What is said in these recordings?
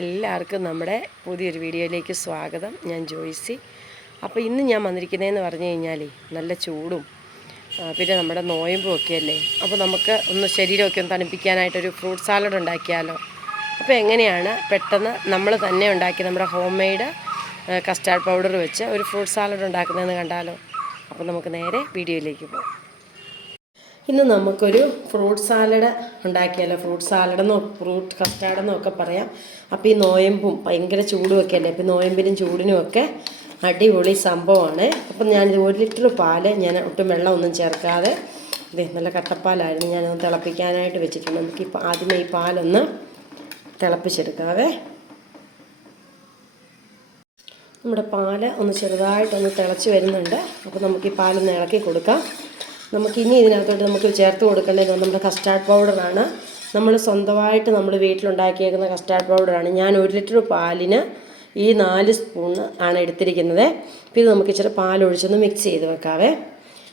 എല്ലാവർക്കും നമ്മുടെ പുതിയൊരു വീഡിയോയിലേക്ക് സ്വാഗതം. ഞാൻ ജോയ്സി. അപ്പോൾ ഇന്ന് ഞാൻ വന്നിരിക്കുന്നതെന്ന് പറഞ്ഞു കഴിഞ്ഞാൽ നല്ല ചൂടും പിന്നെ നമ്മുടെ നോയമ്പും ഒക്കെ അല്ലേ. അപ്പോൾ നമുക്ക് ഒന്ന് ശരീരമൊക്കെ ഒന്ന് തണുപ്പിക്കാനായിട്ടൊരു ഫ്രൂട്ട് സാലഡ് ഉണ്ടാക്കിയാലോ. അപ്പോൾ എങ്ങനെയാണ് പെട്ടെന്ന് നമ്മൾ തന്നെ ഉണ്ടാക്കി നമ്മുടെ ഹോം മെയ്ഡ് കസ്റ്റാർഡ് പൗഡർ വെച്ച് ഒരു ഫ്രൂട്ട് സാലഡ് ഉണ്ടാക്കുന്നതെന്ന് കണ്ടാലോ. അപ്പോൾ നമുക്ക് നേരെ വീഡിയോയിലേക്ക് പോകാം. ഇന്ന് നമുക്കൊരു ഫ്രൂട്ട് സാലഡ് ഉണ്ടാക്കിയാലോ. ഫ്രൂട്ട് സാലഡെന്നോ ഫ്രൂട്ട് കസ്റ്റാർഡെന്നോ ഒക്കെ പറയാം. അപ്പോൾ ഈ നോയമ്പും ഭയങ്കര ചൂടുമൊക്കെ അല്ലേ. അപ്പോൾ നോയമ്പിനും ചൂടിനും ഒക്കെ അടിപൊളി സംഭവമാണ്. അപ്പം ഞാനിത് 1 ലിറ്റർ പാല് ഞാൻ ഒട്ടും വെള്ളമൊന്നും ചേർക്കാതെ നല്ല കട്ടപ്പാലായിരുന്നു ഞാനൊന്ന് തിളപ്പിക്കാനായിട്ട് വെച്ചിട്ടുണ്ട്. നമുക്ക് ആദ്യമേ ഈ പാലൊന്ന് തിളപ്പിച്ചെടുക്കാവേ. നമ്മുടെ പാല് ഒന്ന് ചെറുതായിട്ടൊന്ന് തിളച്ച് വരുന്നുണ്ട്. അപ്പോൾ നമുക്ക് ഈ പാലൊന്ന് ഇളക്കി കൊടുക്കാം. നമുക്കിനി ഇതിനകത്തോട്ട് നമുക്ക് ചേർത്ത് കൊടുക്കേണ്ടത് നമ്മുടെ കസ്റ്റാർഡ് പൗഡറാണ്. നമ്മൾ സ്വന്തമായിട്ട് നമ്മൾ വീട്ടിലുണ്ടാക്കിയേക്കുന്ന കസ്റ്റാർഡ് പൗഡറാണ്. ഞാൻ 1 ലിറ്റർ പാലിന് ഈ 4 സ്പൂണ് ആണ് എടുത്തിരിക്കുന്നത്. അപ്പോൾ ഇത് നമുക്ക് ഇച്ചിരി പാലൊഴിച്ചൊന്ന് മിക്സ് ചെയ്ത് വെക്കാവേ.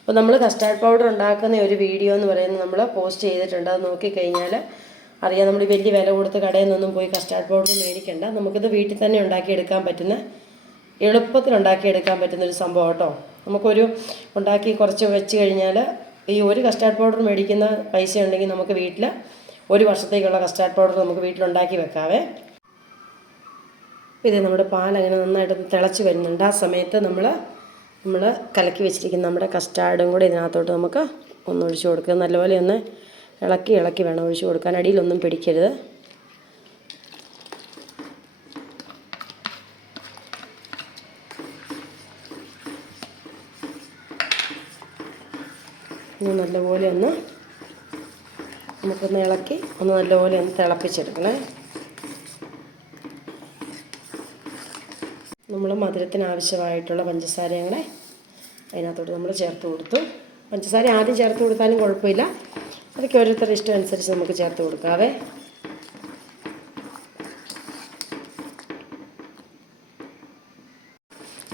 അപ്പോൾ നമ്മൾ കസ്റ്റാർഡ് പൗഡർ ഉണ്ടാക്കുന്ന ഒരു വീഡിയോ എന്ന് പറയുന്നത് നമ്മൾ പോസ്റ്റ് ചെയ്തിട്ടുണ്ട്. അത് നോക്കിക്കഴിഞ്ഞാൽ അറിയാം. നമ്മൾ വലിയ വില കൊടുത്ത് കടയിൽ നിന്നൊന്നും പോയി കസ്റ്റാർഡ് പൗഡർ മേടിക്കേണ്ട. നമുക്കിത് വീട്ടിൽ തന്നെ ഉണ്ടാക്കിയെടുക്കാൻ പറ്റുന്ന എളുപ്പത്തിൽ ഉണ്ടാക്കിയെടുക്കാൻ പറ്റുന്നൊരു സംഭവം കേട്ടോ. നമുക്കൊരു ഉണ്ടാക്കി കുറച്ച് വെച്ച് കഴിഞ്ഞാൽ ഈ ഒരു കസ്റ്റാർഡ് പൗഡർ മേടിക്കുന്ന പൈസ ഉണ്ടെങ്കിൽ നമുക്ക് വീട്ടിൽ 1 വർഷത്തേക്കുള്ള കസ്റ്റാർഡ് പൗഡർ നമുക്ക് വീട്ടിലുണ്ടാക്കി വെക്കാവേ. ഇത് നമ്മുടെ പാലങ്ങനെ നന്നായിട്ട് തിളച്ച് വരുന്നുണ്ട്. ആ സമയത്ത് നമ്മൾ കലക്കി വെച്ചിരിക്കുന്ന നമ്മുടെ കസ്റ്റാർഡും കൂടി ഇതിനകത്തോട്ട് നമുക്ക് ഒന്ന് ഒഴിച്ചു കൊടുക്കുക. നല്ലപോലെ ഒന്ന് ഇളക്കി വേണം ഒഴിച്ചു കൊടുക്കാൻ. അടിയിലൊന്നും പിടിക്കരുത്. ഇനി നല്ലപോലെ നമുക്കൊന്ന് ഇളക്കി നല്ലപോലെ ഒന്ന് തിളപ്പിച്ചെടുക്കണേ. നമ്മൾ മധുരത്തിന് ആവശ്യമായിട്ടുള്ള പഞ്ചസാര അങ്ങനെ അതിനകത്തോട്ട് നമ്മൾ ചേർത്ത് കൊടുത്തു. പഞ്ചസാര ആദ്യം ചേർത്ത് കൊടുത്താലും കുഴപ്പമില്ല. അതൊക്കെ ഓരോരുത്തരുടെ ഇഷ്ടം അനുസരിച്ച് നമുക്ക് ചേർത്ത് കൊടുക്കാവേ.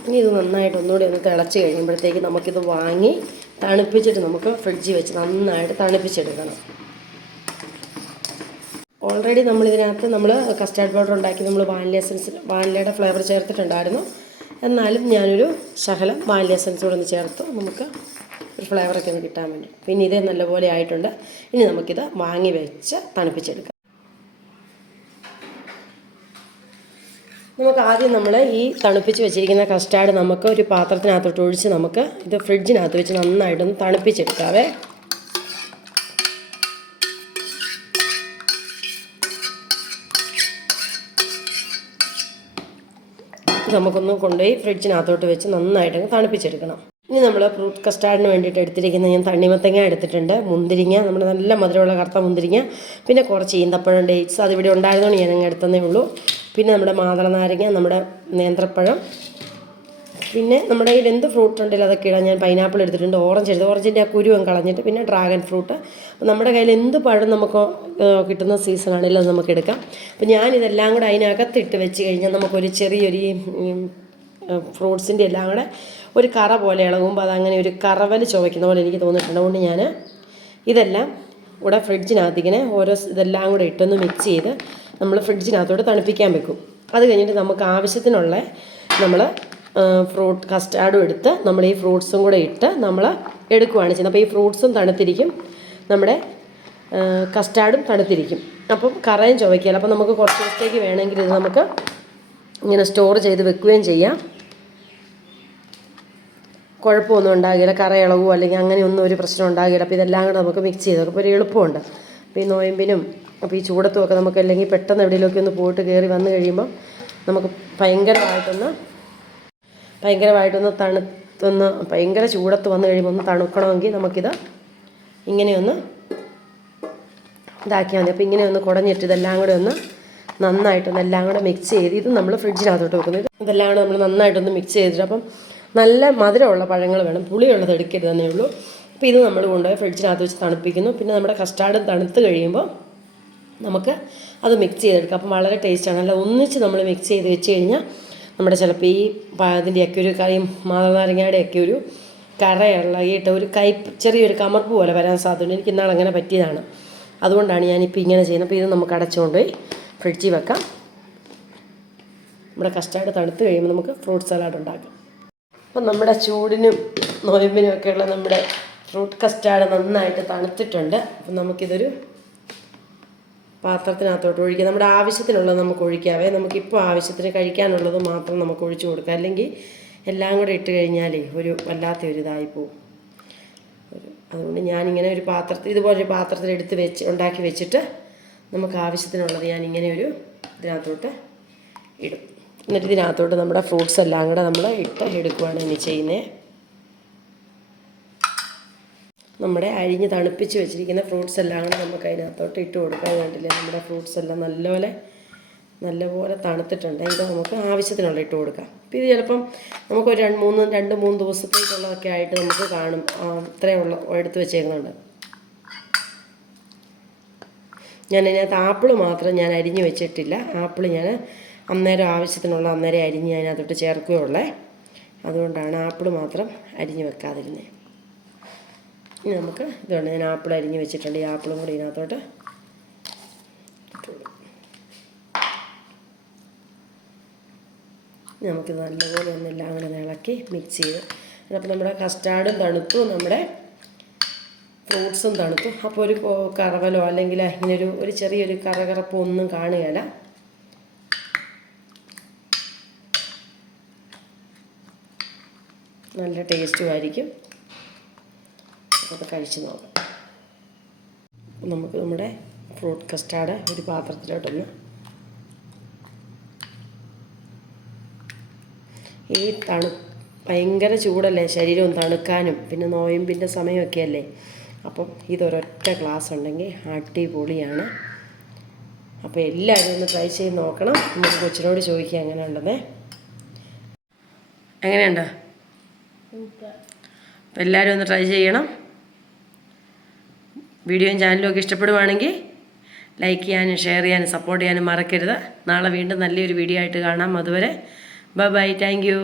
ഇനി ഇത് നന്നായിട്ട് ഒന്നുകൂടി ഒന്ന് തിളച്ച് കഴിയുമ്പോഴത്തേക്ക് നമുക്കിത് വാങ്ങി തണുപ്പിച്ചിട്ട് നമുക്ക് ഫ്രിഡ്ജിൽ വെച്ച് നന്നായിട്ട് തണുപ്പിച്ചെടുക്കണം. ഓൾറെഡി നമ്മളിതിനകത്ത് കസ്റ്റാർഡ് പൗഡർ ഉണ്ടാക്കി നമ്മൾ വാനിലയുടെ ഫ്ലേവർ ചേർത്തിട്ടുണ്ടായിരുന്നു. എന്നാലും ഞാനൊരു ശകലം വാനില എസൻസ് കൂടെ ഒന്ന് ചേർത്ത് നമുക്ക് ഒരു ഫ്ലേവറൊക്കെ ഒന്ന് കിട്ടാൻ വേണ്ടി. പിന്നെ ഇത് നല്ലപോലെ ആയിട്ടുണ്ട്. ഇനി നമുക്കിത് വാങ്ങി വെച്ച് തണുപ്പിച്ചെടുക്കാം. നമുക്ക് ആദ്യം ഈ തണുപ്പിച്ച് വെച്ചിരിക്കുന്ന കസ്റ്റാർഡ് നമുക്ക് ഒരു പാത്രത്തിനകത്തോട്ട് ഒഴിച്ച് നമുക്ക് ഇത് ഫ്രിഡ്ജിനകത്ത് വെച്ച് നന്നായിട്ടൊന്ന് തണുപ്പിച്ചെടുക്കാവേ. നമുക്കൊന്ന് കൊണ്ടുപോയി ഫ്രിഡ്ജിനകത്തോട്ട് വെച്ച് നന്നായിട്ടങ്ങ് തണുപ്പിച്ചെടുക്കണം. ഇനി നമ്മൾ ഫ്രൂട്ട് കസ്റ്റാർഡിന് വേണ്ടിയിട്ട് എടുത്തിരിക്കുന്ന ഞാൻ തണ്ണിമത്തങ്ങ എടുത്തിട്ടുണ്ട്, മുന്തിരിങ്ങ, നമ്മുടെ നല്ല മധുരമുള്ള കറുത്ത മുന്തിരിങ്ങ, പിന്നെ കുറച്ച് ഈന്തപ്പഴം, ഡേറ്റ്സ് അതിവിടെ ഉണ്ടായിരുന്നോണ്ട് ഞാൻ അങ്ങ് എടുത്തതേ ഉള്ളൂ. പിന്നെ നമ്മുടെ മാതള നാരങ്ങ, നമ്മുടെ നേന്ത്രപ്പഴം, പിന്നെ നമ്മുടെ കയ്യിൽ എന്ത് ഫ്രൂട്ട് ഉണ്ടെങ്കിലും അതൊക്കെ ഇടാൻ ഞാൻ പൈനാപ്പിൾ എടുത്തിട്ടുണ്ട്, ഓറഞ്ചിൻ്റെ ആ കുരുവും കളഞ്ഞിട്ട്, പിന്നെ ഡ്രാഗൺ ഫ്രൂട്ട്. അപ്പോൾ നമ്മുടെ കയ്യിൽ എന്ത് പഴം നമുക്ക് കിട്ടുന്ന സീസൺ ആണെങ്കിലും അത് നമുക്ക് എടുക്കാം. അപ്പോൾ ഞാനിതെല്ലാം കൂടെ അതിനകത്തിട്ട് വെച്ച് കഴിഞ്ഞാൽ നമുക്കൊരു ചെറിയൊരു ഫ്രൂട്ട്സിൻ്റെ എല്ലാം കൂടെ ഒരു കറ പോലെ ഇളകുമ്പോൾ അതങ്ങനെ ഒരു കറവൽ ചുവയ്ക്കുന്ന പോലെ എനിക്ക് തോന്നിയിട്ടുണ്ട്. അതുകൊണ്ട് ഞാൻ ഇതെല്ലാം ഇവിടെ ഫ്രിഡ്ജിനകത്തിങ്ങനെ ഇതെല്ലാം കൂടെ ഇട്ടൊന്ന് മിക്സ് ചെയ്ത് നമ്മൾ ഫ്രിഡ്ജിനകത്തോട്ട് തണുപ്പിക്കാൻ വെക്കും. അത് കഴിഞ്ഞിട്ട് നമുക്ക് ആവശ്യത്തിനുള്ള നമ്മൾ ഫ്രൂട്ട് കസ്റ്റാർഡും എടുത്ത് നമ്മൾ ഈ ഫ്രൂട്ട്സും കൂടെ ഇട്ട് നമ്മൾ എടുക്കുകയാണ് ചെയ്യുന്നത്. അപ്പോൾ ഈ ഫ്രൂട്ട്സും തണുത്തിരിക്കും, നമ്മുടെ കസ്റ്റാർഡും തണുത്തിരിക്കും. അപ്പം കറയും ചുവയ്ക്കില്ല. അപ്പോൾ നമുക്ക് കുറച്ച് ദിവസത്തേക്ക് വേണമെങ്കിൽ ഇത് നമുക്ക് ഇങ്ങനെ സ്റ്റോർ ചെയ്ത് വെക്കുകയും ചെയ്യാം. കുഴപ്പമൊന്നും ഉണ്ടാകില്ല, കറ ഇളവോ അല്ലെങ്കിൽ അങ്ങനെയൊന്നും ഒരു പ്രശ്നം ഉണ്ടാകില്ല. അപ്പോൾ ഇതെല്ലാം കൂടെ നമുക്ക് മിക്സ് ചെയ്ത് അപ്പോൾ ഒരു എളുപ്പമുണ്ട്. അപ്പോൾ ഈ നോയമ്പിനും അപ്പോൾ ഈ ചൂടത്തുമൊക്കെ നമുക്ക് അല്ലെങ്കിൽ പെട്ടെന്ന് എവിടെയെങ്കിലുമൊക്കെ ഒന്ന് പോയിട്ട് കയറി വന്നു കഴിയുമ്പം നമുക്ക് ഭയങ്കരമായിട്ടൊന്ന് തണുത്തൊന്ന് ഭയങ്കര ചൂടത്ത് വന്നു കഴിയുമ്പോൾ ഒന്ന് തണുക്കണമെങ്കിൽ നമുക്കിത് ഇങ്ങനെയൊന്ന് ഇതാക്കിയാൽ മതി. അപ്പോൾ ഇങ്ങനെ ഒന്ന് കുടഞ്ഞിട്ട് ഇതെല്ലാം കൂടെ ഒന്ന് നന്നായിട്ടൊന്ന് എല്ലാം കൂടെ മിക്സ് ചെയ്ത് ഇത് നമ്മൾ ഫ്രിഡ്ജിനകത്തോട്ട് വെക്കുന്നത്. ഇതെല്ലാം കൂടെ നമ്മൾ നന്നായിട്ടൊന്ന് മിക്സ് ചെയ്തിട്ട് അപ്പം നല്ല മധുരമുള്ള പഴങ്ങൾ വേണം, പുളിയുള്ളത് എടുക്കരുത് എന്നേ ഉള്ളൂ. അപ്പോൾ ഇത് നമ്മൾ കൊണ്ടുപോയി ഫ്രിഡ്ജിനകത്ത് വെച്ച് തണുപ്പിക്കുന്നു. പിന്നെ നമ്മുടെ കസ്റ്റാർഡ് തണുത്ത് കഴിയുമ്പോൾ നമുക്ക് അത് മിക്സ് ചെയ്തെടുക്കാം. അപ്പം വളരെ ടേസ്റ്റാണ്. അല്ല ഒന്നിച്ച് നമ്മൾ മിക്സ് ചെയ്ത് വെച്ച് കഴിഞ്ഞാൽ നമ്മുടെ ചിലപ്പോൾ ഈ അതിൻ്റെയൊക്കെ ഒരു കറിയും മാതള നാരങ്ങയുടെയൊക്കെ ഒരു കറയുള്ളതായിട്ട് ഒരു ചെറിയൊരു കമർപ്പ് പോലെ വരാൻ സാധ്യതയുണ്ട്. എനിക്ക് ഇന്നാൾ അങ്ങനെ പറ്റിയതാണ്. അതുകൊണ്ടാണ് ഞാനിപ്പോൾ ഇങ്ങനെ ചെയ്യുന്നത്. അപ്പോൾ ഇത് നമുക്ക് അടച്ചുകൊണ്ട് പോയി ഫ്രിഡ്ജിൽ വെക്കാം. നമ്മുടെ കസ്റ്റാർഡ് തണുത്ത് കഴിയുമ്പോൾ നമുക്ക് ഫ്രൂട്ട് സലാഡ് ഉണ്ടാക്കാം. അപ്പം നമ്മുടെ ചൂടിനും നോയമ്പിനും ഒക്കെയുള്ള നമ്മുടെ ഫ്രൂട്ട് കസ്റ്റാർഡ് നന്നായിട്ട് തണുത്തിട്ടുണ്ട്. അപ്പം നമുക്കിതൊരു പാത്രത്തിനകത്തോട്ട് ഒഴിക്കാം. നമ്മുടെ ആവശ്യത്തിനുള്ളത് നമുക്ക് ഒഴിക്കാവേ. നമുക്കിപ്പോൾ ആവശ്യത്തിന് കഴിക്കാനുള്ളത് മാത്രം നമുക്ക് ഒഴിച്ചു കൊടുക്കാം. അല്ലെങ്കിൽ എല്ലാം കൂടെ ഇട്ട് കഴിഞ്ഞാലേ ഒരു വല്ലാത്തൊരു ഇതായി പോവും. അതുകൊണ്ട് ഞാനിങ്ങനെ ഒരു പാത്രത്തിൽ ഇതുപോലൊരു പാത്രത്തിൽ ഉണ്ടാക്കി വെച്ചിട്ട് നമുക്ക് ആവശ്യത്തിനുള്ളത് ഞാനിങ്ങനെ ഒരു ഇതിനകത്തോട്ട് ഇടും. എന്നിട്ട് ഇതിനകത്തോട്ട് നമ്മുടെ ഫ്രൂട്ട്സ് എല്ലാം കൂടെ നമ്മൾ എടുക്കുകയാണ് ഇനി ചെയ്യുന്നത്. നമ്മുടെ അരിഞ്ഞ് തണുപ്പിച്ച് വെച്ചിരിക്കുന്ന ഫ്രൂട്ട്സ് എല്ലാം കൂടെ നമുക്ക് അതിനകത്തോട്ട് ഇട്ട് കൊടുക്കാൻ വേണ്ടിയില്ലേ. നമ്മുടെ ഫ്രൂട്ട്സ് എല്ലാം നല്ലപോലെ തണുത്തിട്ടുണ്ട്. ഇത് നമുക്ക് ആവശ്യത്തിനുള്ള ഇട്ട് കൊടുക്കാം. അപ്പോൾ ഇത് ചിലപ്പം നമുക്കൊരു 2-3 ദിവസത്തേക്കുള്ളതൊക്കെ ആയിട്ട് നമുക്ക് കാണും. ഇത്രയുള്ള എടുത്ത് വെച്ചേക്കുന്നുണ്ട്. ഞാൻ അതിനകത്ത് ആപ്പിൾ മാത്രം ഞാൻ അരിഞ്ഞ് വെച്ചിട്ടില്ല. ആപ്പിൾ ഞാൻ അന്നേരം ആവശ്യത്തിനുള്ള അന്നേരം അരിഞ്ഞ് അതിനകത്തോട്ട് ചേർക്കുകയുള്ളേ. അതുകൊണ്ടാണ് ആപ്പിൾ മാത്രം അരിഞ്ഞ് വെക്കാതിരുന്നത്. ഇനി നമുക്ക് ഇതുകൊണ്ട് ഞാൻ ആപ്പിൾ അരിഞ്ഞ് വെച്ചിട്ടുണ്ട്. ഈ ആപ്പിളും കൂടി ഇതിനകത്തോട്ട് നമുക്ക് നല്ലപോലെ ഒന്നെല്ലാം കൂടെ ഇളക്കി മിക്സ് ചെയ്ത്. അപ്പോൾ നമ്മുടെ കസ്റ്റാർഡും തണുത്തു, നമ്മുടെ ഫ്രൂട്ട്സും തണുത്തു. അപ്പോൾ ഒരു കറവലോ അല്ലെങ്കിൽ ഇങ്ങനെ ഒരു ചെറിയൊരു കറകറപ്പോ ഒന്നും കാണുകയില്ല. നല്ല ടേസ്റ്റും ആയിരിക്കും. അത് കഴിച്ച് നോക്കാം. നമുക്ക് നമ്മുടെ ഫ്രൂട്ട് കസ്റ്റാർഡ് ഒരു പാത്രത്തിലോട്ടൊന്ന് ഈ ഭയങ്കര ചൂടല്ലേ, ശരീരവും തണുക്കാനും പിന്നെ നോയമ്പിൻ്റെ സമയമൊക്കെ അല്ലേ. അപ്പം ഇതൊരൊറ്റ ഗ്ലാസ് ഉണ്ടെങ്കിൽ അടിപൊളിയാണ്. അപ്പോൾ എല്ലാവരും ഒന്ന് ട്രൈ ചെയ്ത് നോക്കണം. നമുക്ക് കൊച്ചിനോട് ചോദിക്കുക എങ്ങനെ ഉണ്ടെന്നേ. എങ്ങനെയുണ്ട്? അപ്പോൾ എല്ലാവരും ഒന്ന് ട്രൈ ചെയ്യണം. വീഡിയോയും ചാനലും ഒക്കെ ഇഷ്ടപ്പെടുവാണെങ്കിൽ ലൈക്ക് ചെയ്യാനും ഷെയർ ചെയ്യാനും സപ്പോർട്ട് ചെയ്യാനും മറക്കരുത്. നാളെ വീണ്ടും നല്ലൊരു വീഡിയോ ആയിട്ട് കാണാം. അതുവരെ ബൈ ബൈ. Thank you.